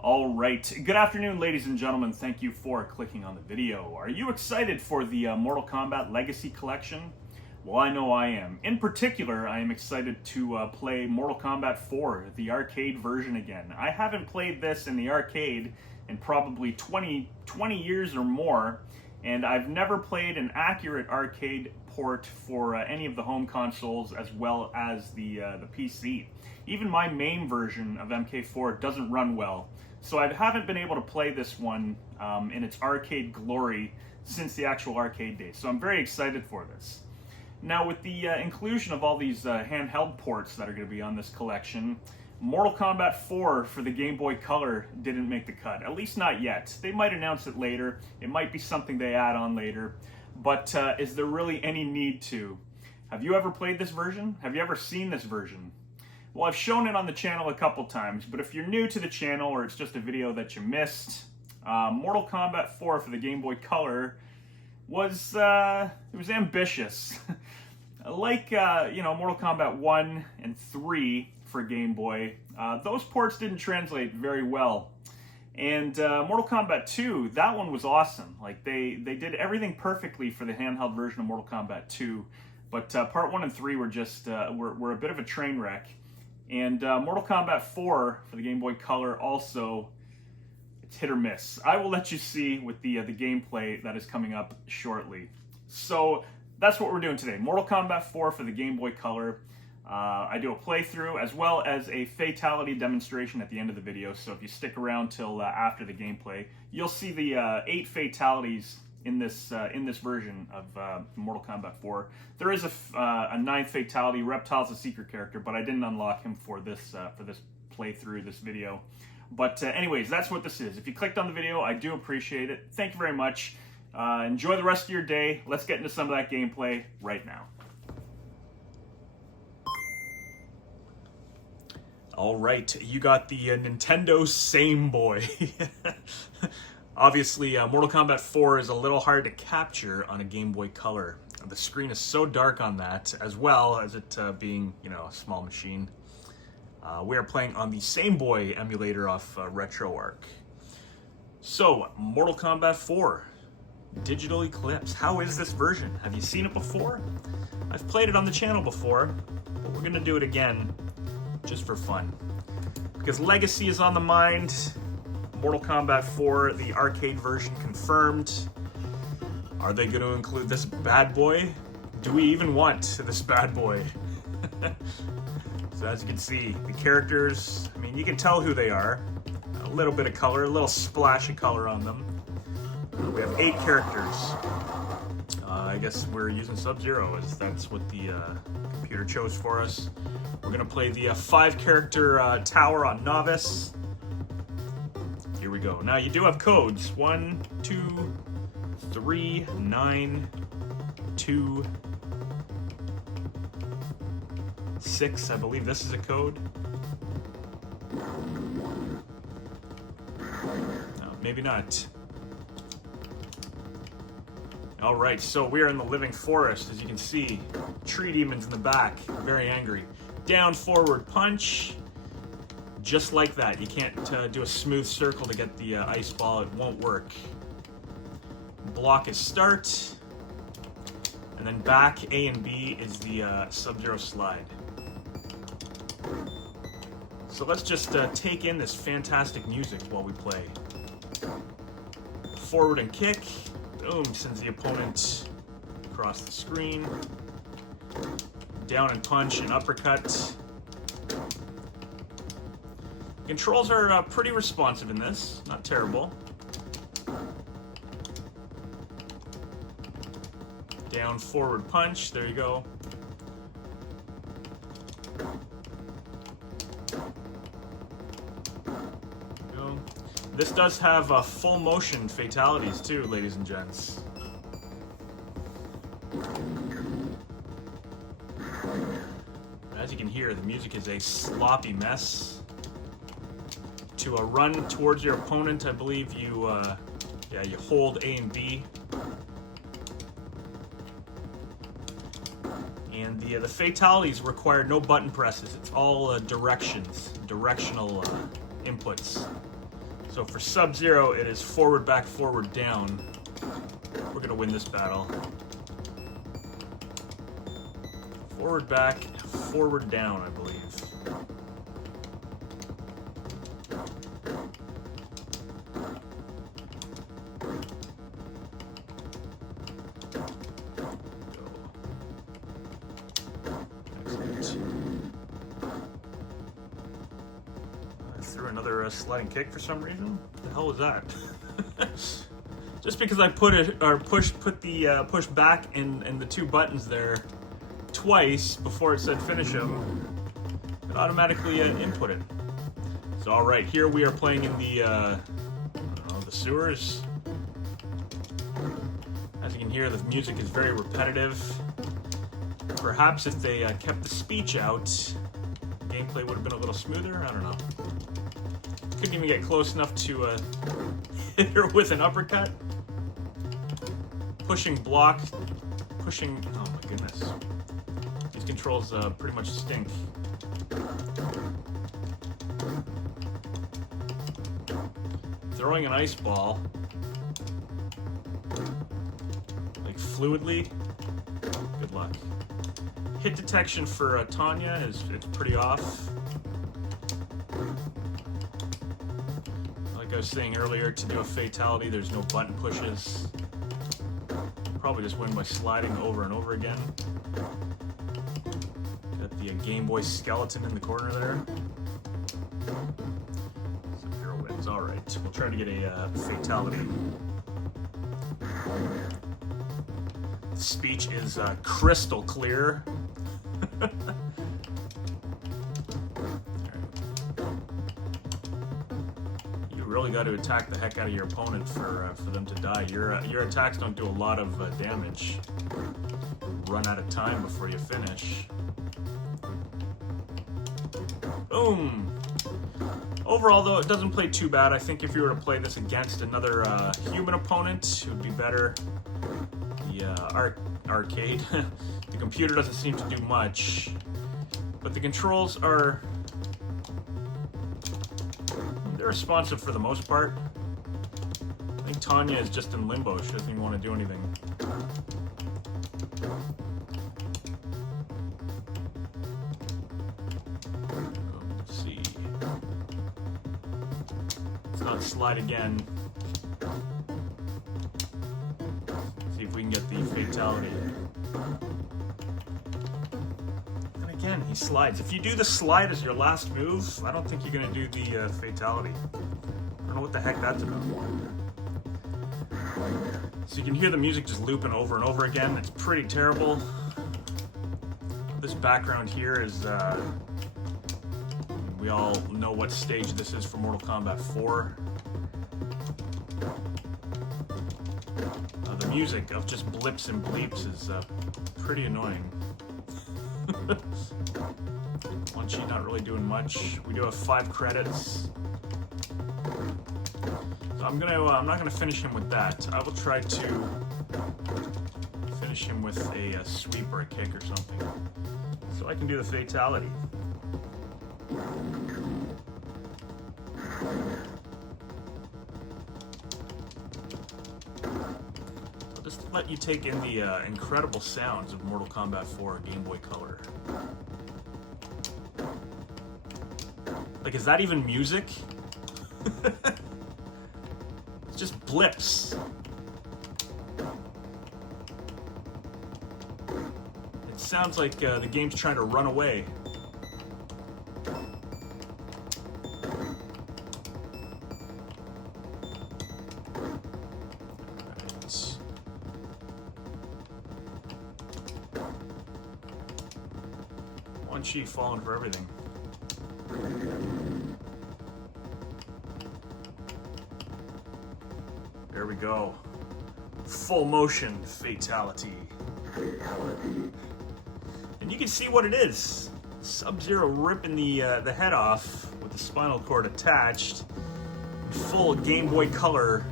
All right, good afternoon, ladies and gentlemen. Thank you for clicking on the video. Are you excited for the Mortal Kombat Legacy Collection? Well, I know I am. In particular, I am excited to play Mortal Kombat 4, the arcade version again. I haven't played this in the arcade in probably 20 years or more, and I've never played an accurate arcade port for any of the home consoles as well as the PC. Even my main version of MK4 doesn't run well. So I haven't been able to play this one in its arcade glory since the actual arcade days. So I'm very excited for this. Now with the inclusion of all these handheld ports that are going to be on this collection, Mortal Kombat 4 for the Gameboy Color didn't make the cut, at least not yet. They might announce it later, it might be something they add on later, but is there really any need to? Have you ever played this version? Have you ever seen this version? Well, I've shown it on the channel a couple times, but if you're new to the channel or it's just a video that you missed, Mortal Kombat 4 for the Game Boy Color was it was ambitious. Like Mortal Kombat 1 and 3 for Game Boy, those ports didn't translate very well. And Mortal Kombat 2, that one was awesome. Like they did everything perfectly for the handheld version of Mortal Kombat 2, but part 1 and 3 were just were a bit of a train wreck. And Mortal Kombat 4 for the Game Boy Color also, it's hit or miss. I will let you see with the gameplay that is coming up shortly. So that's what we're doing today. Mortal Kombat 4 for the Game Boy Color. I do a playthrough as well as a fatality demonstration at the end of the video. So if you stick around till after the gameplay, you'll see the 8 fatalities in this version of Mortal Kombat 4. There is a 9th fatality. Reptile's a secret character, but I didn't unlock him for this playthrough, this video. But anyways, that's what this is. If you clicked on the video, I do appreciate it. Thank you very much. Enjoy the rest of your day. Let's get into some of that gameplay right now. All right, you got the Nintendo Same Boy. Obviously, Mortal Kombat 4 is a little hard to capture on a Game Boy Color. The screen is so dark on that, as well as it being, a small machine. We are playing on the Same Boy emulator off RetroArch. So, Mortal Kombat 4, Digital Eclipse. How is this version? Have you seen it before? I've played it on the channel before, but we're gonna do it again, just for fun. Because Legacy is on the mind. Mortal Kombat 4, the arcade version confirmed. Are they going to include this bad boy? Do we even want this bad boy? So as you can see, the characters, I mean, you can tell who they are. A little bit of color, a little splash of color on them. We have 8 characters. I guess we're using Sub-Zero, as that's what the computer chose for us. We're going to play the 5-character tower on Novice. Here we go. Now you do have codes. 1, 2, 3, 9, 2, 6. I believe this is a code. No, maybe not. All right, so we are in the living forest, as you can see. Tree demons in the back, very angry. Down, forward, punch. Just like that. You can't do a smooth circle to get the ice ball. It won't work. Block is start. And then back, A and B is the Sub-Zero slide. So let's just take in this fantastic music while we play. Forward and kick. Boom, sends the opponent across the screen. Down and punch and uppercut. Controls are pretty responsive in this, not terrible. Down, forward, punch, there you go. This does have full motion fatalities too, ladies and gents. As you can hear, the music is a sloppy mess. To run towards your opponent, I believe you you hold A and B. And the fatalities require no button presses. It's all directional inputs. So for Sub-Zero, it is forward, back, forward, down. We're gonna win this battle. Forward, back, forward, down, I believe. Threw another sliding kick for some reason. What the hell was that? Just because I put push back and the two buttons there twice before it said finish him, it automatically input it. So all right, here we are playing in the I don't know, the sewers. As you can hear, the music is very repetitive. Perhaps if they kept the speech out, gameplay would have been a little smoother. I don't know. Couldn't even get close enough to hit her with an uppercut. Pushing block, pushing, oh my goodness. These controls pretty much stink. Throwing an ice ball, like fluidly, good luck. Hit detection for Tanya it's pretty off. Like I was saying earlier, to do a fatality, there's no button pushes. Probably just win by sliding over and over again. Got the Gameboy skeleton in the corner there. Sub-Zero wins. All right, we'll try to get a fatality. The speech is crystal clear. Really got to attack the heck out of your opponent for them to die. Your attacks don't do a lot of damage. Run out of time before you finish. Boom! Overall, though, it doesn't play too bad. I think if you were to play this against another human opponent, it would be better. The arcade, the computer doesn't seem to do much, but the controls are. They're responsive for the most part. I think Tanya is just in limbo. She doesn't even want to do anything. Let's see. Let's not slide again. See if we can get the fatality. Again, he slides. If you do the slide as your last move, I don't think you're going to do the fatality. I don't know what the heck that's about. So you can hear the music just looping over and over again. It's pretty terrible. This background here is, we all know what stage this is for Mortal Kombat 4. The music of just blips and bleeps is pretty annoying. Munchie not really doing much. We do have 5 credits. So I'm not gonna finish him with that. I will try to finish him with a sweep or a kick or something. So I can do the fatality. I'll just let you take in the incredible sounds of Mortal Kombat 4 Gameboy Color. Like, is that even music? It's just blips. It sounds like the game's trying to run away. One Chi falling for everything. There we go. Full motion fatality. And you can see what it is. Sub-Zero ripping the head off with the spinal cord attached. Full Gameboy Color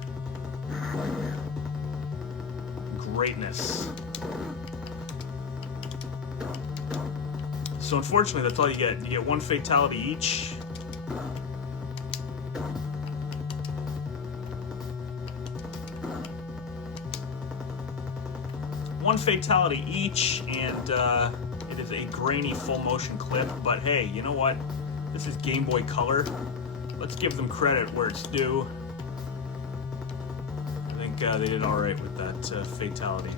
greatness. So unfortunately, that's all you get. You get 1 fatality each. one fatality each, and it is a grainy full motion clip, but hey, you know what? This is Gameboy Color. Let's give them credit where it's due. I think they did alright with that fatality.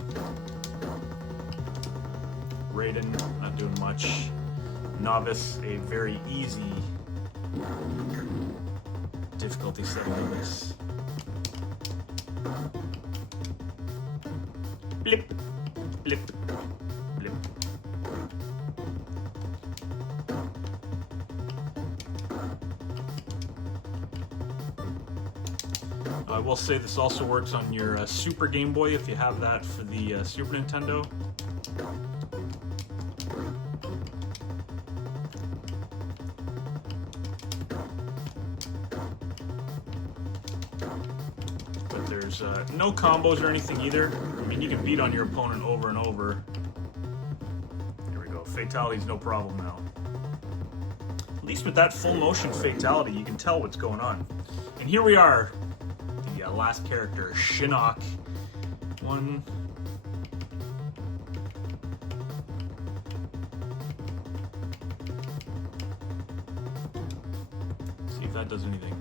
Raiden, not doing much. Novice, a very easy difficulty setting on this. Blip, blip, blip. I will say this also works on your Super Game Boy if you have that for the Super Nintendo. But there's no combos or anything either. I mean, you can beat on your opponent over and over. There we go. Fatality's no problem now. At least with that full motion fatality, you can tell what's going on. And here we are. The last character, Shinnok. One. See if that does anything.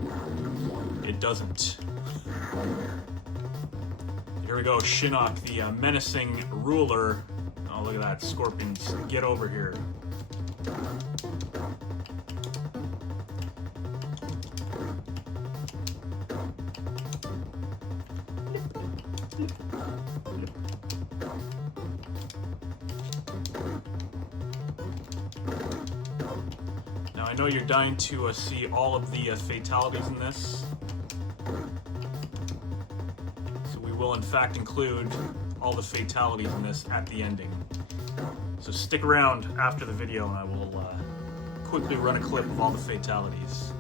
It doesn't. Here we go, Shinnok, the menacing ruler. Oh, look at that, scorpions. Get over here. Now I know you're dying to see all of the fatalities in this. So we will in fact include all the fatalities in this at the ending. So stick around after the video and I will quickly run a clip of all the fatalities.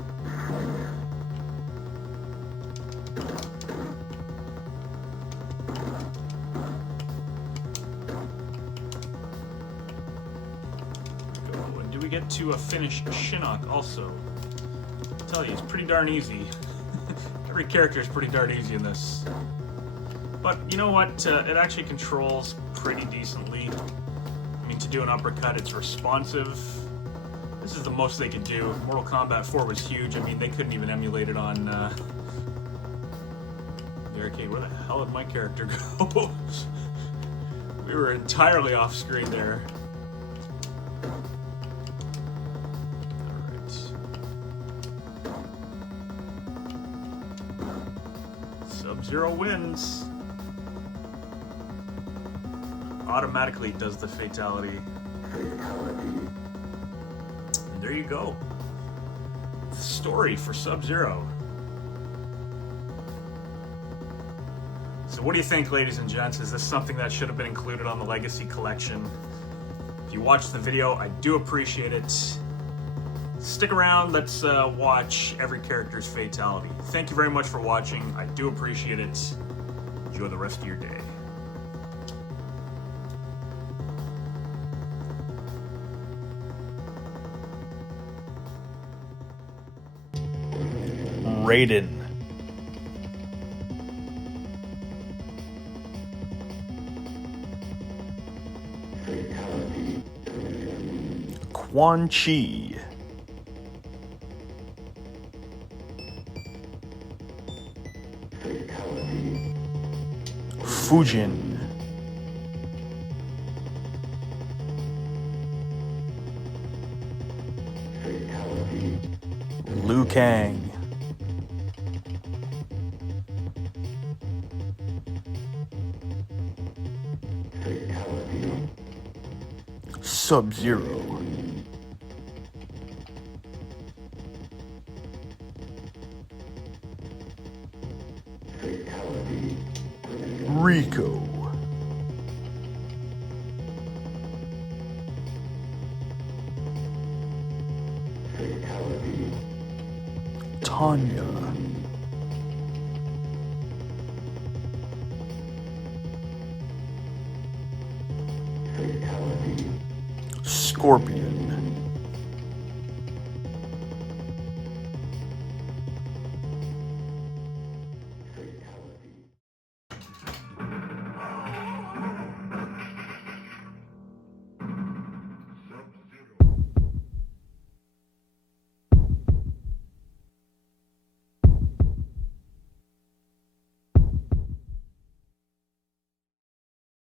We get to finish Shinnok also. I tell you, it's pretty darn easy. Every character is pretty darn easy in this. But you know what? It actually controls pretty decently. I mean, to do an uppercut, it's responsive. This is the most they could do. Mortal Kombat 4 was huge. I mean, they couldn't even emulate it on the arcade. Where the hell did my character go? We were entirely off screen there. Sub-Zero wins. Automatically does the fatality. And there you go. Story for Sub-Zero. So what do you think, ladies and gents? Is this something that should have been included on the Legacy Collection? If you watched the video, I do appreciate it. Stick around, let's watch every character's fatality. Thank you very much for watching. I do appreciate it. Enjoy the rest of your day. Raiden. Quan Chi. Fujin. Liu Kang. Sub-Zero. Rico. Tanya. Scorpion.